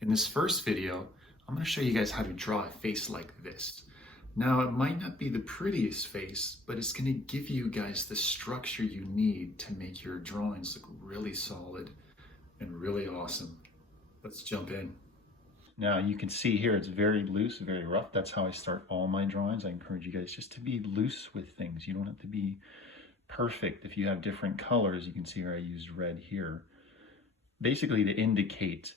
In this first video, I'm going to show you guys how to draw a face like this. Now, it might not be the prettiest face, but it's going to give you guys the structure you need to make your drawings look really solid and really awesome. Let's jump in. Now you can see here it's very loose, very rough. That's how I start all my drawings. I encourage you guys just to be loose with things. You don't have to be perfect. If you have different colors, you can see here I used red here, basically to indicate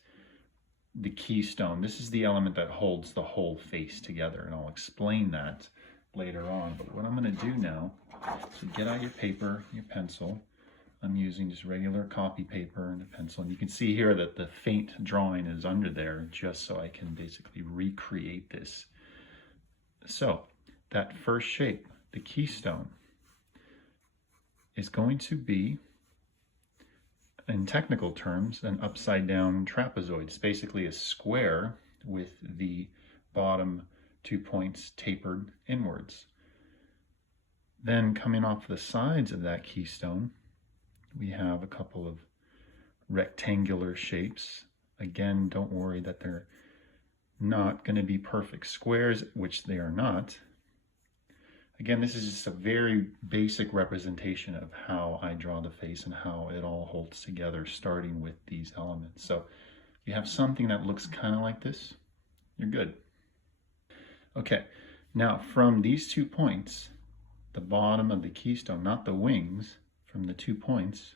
the keystone. This is the element that holds the whole face together, and I'll explain that later on. But what I'm going to do now is get out your paper, your pencil. I'm using just regular copy paper and a pencil, and you can see here that the faint drawing is under there just so I can basically recreate this. So that first shape, the keystone, is going to be, in technical terms, an upside down trapezoid. It's basically a square with the bottom 2 points tapered inwards. Then coming off the sides of that keystone, we have a couple of rectangular shapes. Again, don't worry that they're not going to be perfect squares, which they are not. Again, this is just a very basic representation of how I draw the face and how it all holds together, starting with these elements. So if you have something that looks kind of like this, you're good. Okay, now from these 2 points, the bottom of the keystone, not the wings, from the 2 points,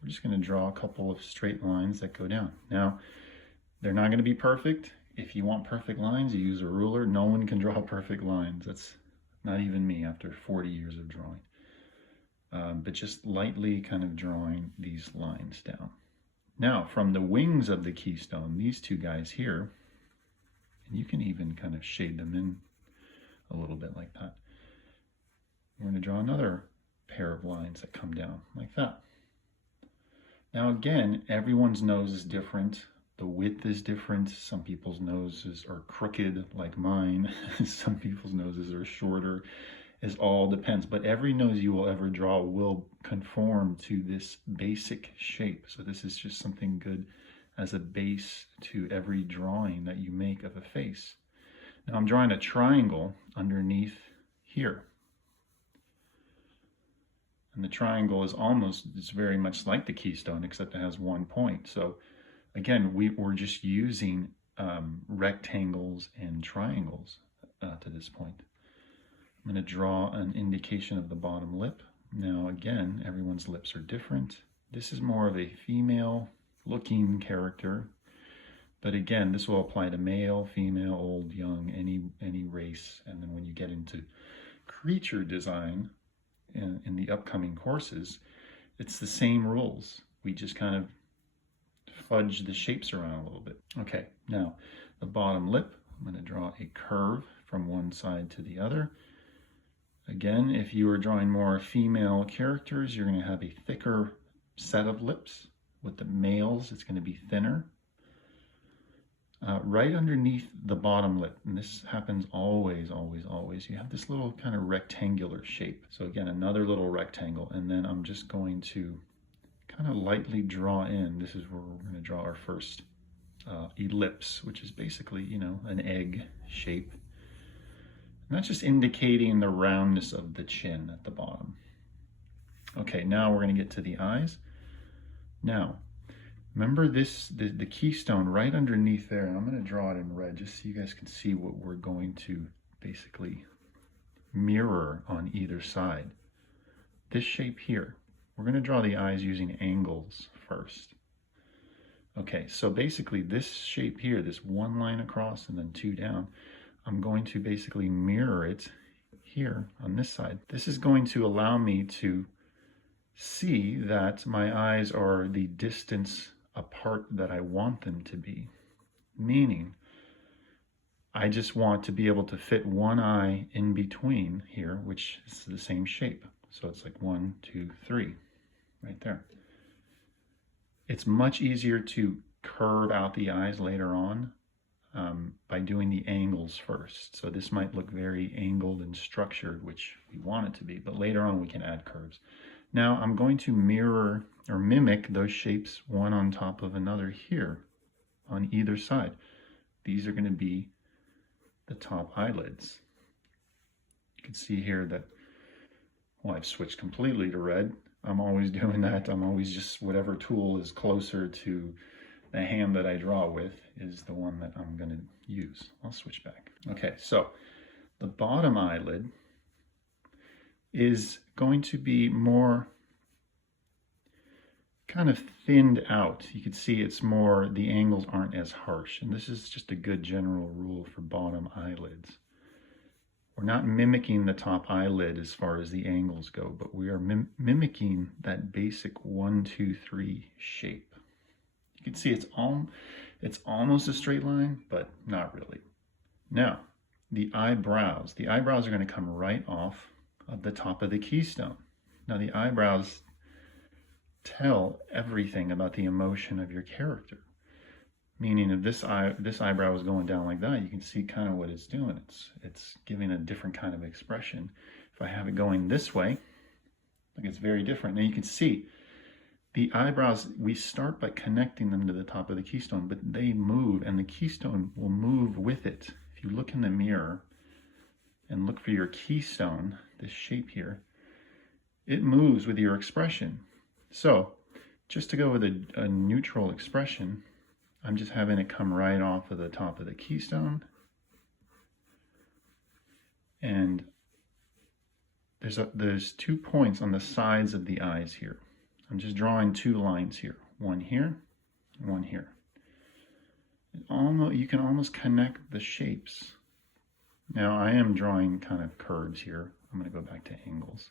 we're just going to draw a couple of straight lines that go down. Now, they're not going to be perfect. If you want perfect lines, you use a ruler. No one can draw perfect lines. That's not even me after 40 years of drawing. But just lightly kind of drawing these lines down. Now, from the wings of the keystone, these two guys here, and you can even kind of shade them in a little bit like that. We're going to draw another pair of lines that come down like that. Now again, everyone's nose is different. The width is different. Some people's noses are crooked like mine. Some people's noses are shorter. It all depends. But every nose you will ever draw will conform to this basic shape. So this is just something good as a base to every drawing that you make of a face. Now I'm drawing a triangle underneath here. And the triangle is it's very much like the keystone, except it has 1 point. So again, we're just using rectangles and triangles to this point. I'm going to draw an indication of the bottom lip. Now again, everyone's lips are different. This is more of a female looking character. But again, this will apply to male, female, old, young, any race. And then when you get into creature design, in the upcoming courses, it's the same rules. We just kind of fudge the shapes around a little bit. Okay, now the bottom lip, I'm going to draw a curve from one side to the other. Again, if you are drawing more female characters, you're going to have a thicker set of lips. With the males, it's going to be thinner. Right underneath the bottom lip, and this happens always, you have this little kind of rectangular shape. So again, another little rectangle, and then I'm just going to kind of lightly draw in. This is where we're going to draw our first ellipse, which is basically, you know, an egg shape. And that's just indicating the roundness of the chin at the bottom. Okay, now we're going to get to the eyes. Now, remember this, the keystone right underneath there, and I'm going to draw it in red just so you guys can see what we're going to basically mirror on either side. This shape here, we're going to draw the eyes using angles first. Okay, so basically this shape here, this one line across and then two down, I'm going to basically mirror it here on this side. This is going to allow me to see that my eyes are the distance apart that I want them to be. Meaning, I just want to be able to fit one eye in between here, which is the same shape. So it's like 1, 2, 3, right there. It's much easier to curve out the eyes later on by doing the angles first. So this might look very angled and structured, which we want it to be, but later on we can add curves. Now I'm going to mirror or mimic those shapes one on top of another here. on either side. These are going to be the top eyelids. You can see here that, well, I've switched completely to red. I'm always doing that. I'm always just, whatever tool is closer to the hand that I draw with is the one that I'm going to use. I'll switch back. Okay, so the bottom eyelid is going to be more kind of thinned out. You can see it's more, the angles aren't as harsh. And this is just a good general rule for bottom eyelids. We're not mimicking the top eyelid as far as the angles go, but we are mimicking that basic 1, 2, 3 shape. You can see it's almost a straight line, but not really. Now, the eyebrows. The eyebrows are going to come right off of the top of the keystone. Now, the eyebrows tell everything about the emotion of your character. Meaning if this eyebrow is going down like that, you can see kind of what it's doing. It's giving a different kind of expression. If I have it going this way, like, it's very different. Now you can see the eyebrows, we start by connecting them to the top of the keystone, but they move and the keystone will move with it. If you look in the mirror and look for your keystone, this shape here, it moves with your expression. So just to go with a neutral expression, I'm just having it come right off of the top of the keystone. And there's 2 points on the sides of the eyes here. I'm just drawing 2 lines here. One here, one here. You can almost connect the shapes. Now I am drawing kind of curves here. I'm going to go back to angles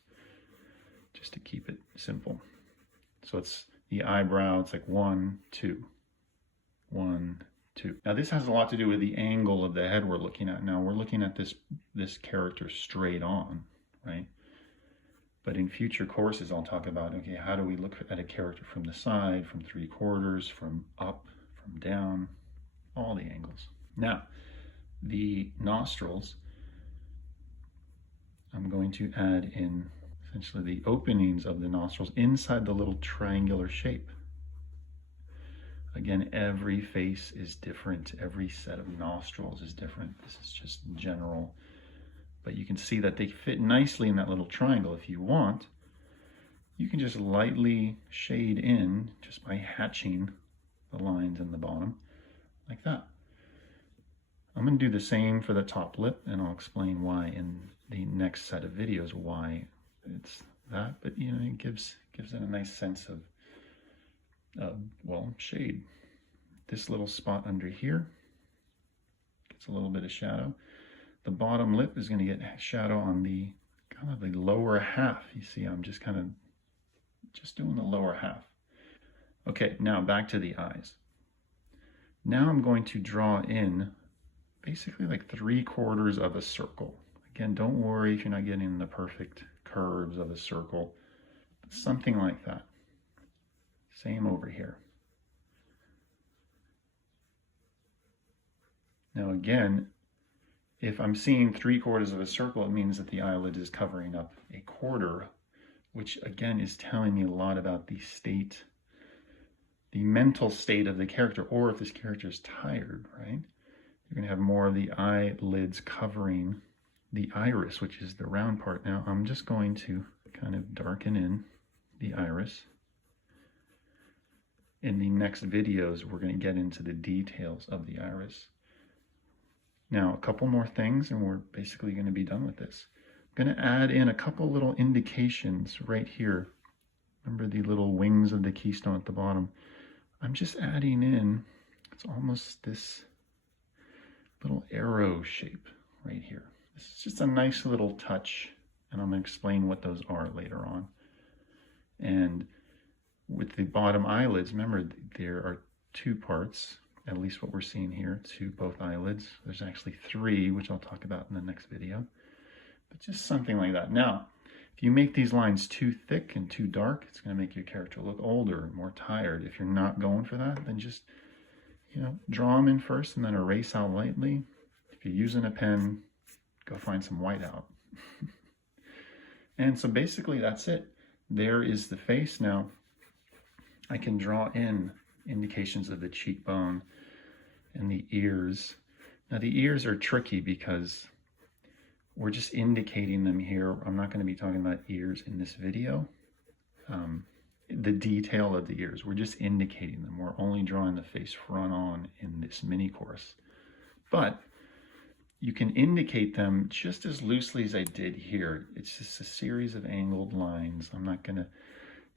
just to keep it simple. So it's the eyebrow, it's like 1, 2, 1, 2. Now this has a lot to do with the angle of the head we're looking at. Now we're looking at this character straight on, right? But in future courses, I'll talk about, okay, how do we look at a character from the side, from 3/4, from up, from down, all the angles. Now, the nostrils, I'm going to add in essentially the openings of the nostrils inside the little triangular shape. Again, every face is different. Every set of nostrils is different. This is just general. But you can see that they fit nicely in that little triangle. If you want, you can just lightly shade in just by hatching the lines in the bottom like that. I'm going to do the same for the top lip, and I'll explain why in the next set of videos why it's that. But you know, it gives it a nice sense of well, shade. This little spot under here gets a little bit of shadow. The bottom lip is going to get shadow on the kind of the lower half. You see, I'm just kind of just doing the lower half. Okay, now back to the eyes. Now I'm going to draw in basically like 3/4 of a circle. Again, don't worry if you're not getting the perfect curves of a circle, but something like that. Same over here. Now again, if I'm seeing 3/4 of a circle, it means that the eyelid is covering up 1/4, which again is telling me a lot about the state, the mental state of the character, or if this character is tired, right? You're going to have more of the eyelids covering the iris, which is the round part. Now I'm just going to kind of darken in the iris. In the next videos, we're going to get into the details of the iris. Now, a couple more things, and we're basically going to be done with this. I'm going to add in a couple little indications right here. Remember the little wings of the keystone at the bottom? I'm just adding in, it's almost this little arrow shape right here. This is just a nice little touch, and I'm going to explain what those are later on. And with the bottom eyelids, remember there are 2 parts, at least what we're seeing here, to both eyelids. There's actually 3, which I'll talk about in the next video, but just something like that. Now, if you make these lines too thick and too dark, it's going to make your character look older and more tired. If you're not going for that, then just, you know, draw them in first and then erase out lightly. If you're using a pen, go find some white out. And so basically that's it. There is the face. Now, I can draw in indications of the cheekbone, ears. Now the ears are tricky because we're just indicating them here. I'm not going to be talking about ears in this video. The detail of the ears, we're just indicating them. We're only drawing the face front on in this mini course. But you can indicate them just as loosely as I did here. It's just a series of angled lines. I'm not going to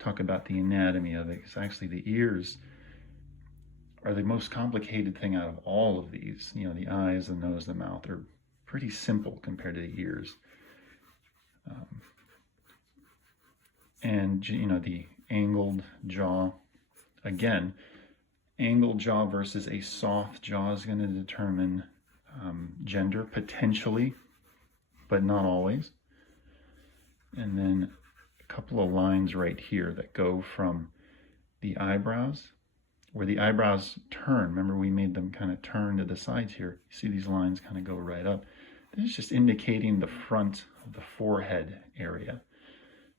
talk about the anatomy of it because actually the ears are the most complicated thing out of all of these. You know, the eyes, the nose, the mouth are pretty simple compared to the ears. And, you know, the angled jaw, again, angled jaw versus a soft jaw is going to determine gender, potentially, but not always. And then a couple of lines right here that go from the eyebrows, where the eyebrows turn. Remember, we made them kind of turn to the sides here. You see these lines kind of go right up. This is just indicating the front of the forehead area.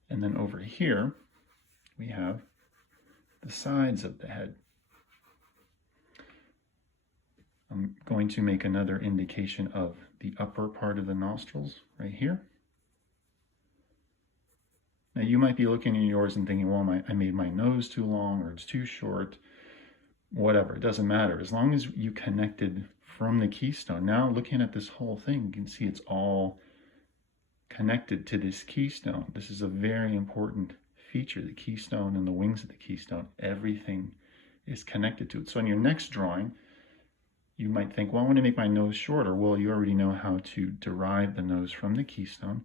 And then over here, we have the sides of the head. I'm going to make another indication of the upper part of the nostrils right here. Now you might be looking at yours and thinking, well, I made my nose too long or it's too short. Whatever, it doesn't matter. As long as you connected from the keystone. Now looking at this whole thing, you can see it's all connected to this keystone. This is a very important feature, the keystone and the wings of the keystone. Everything is connected to it. So in your next drawing, you might think, well, I want to make my nose shorter. Well, you already know how to derive the nose from the keystone.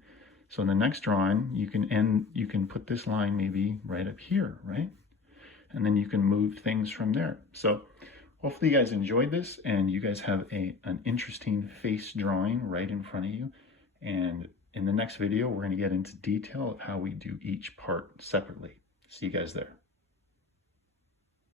So in the next drawing, you can put this line maybe right up here, right? And then you can move things from there. So hopefully you guys enjoyed this and you guys have an interesting face drawing right in front of you. And in the next video, we're going to get into detail of how we do each part separately. See you guys there.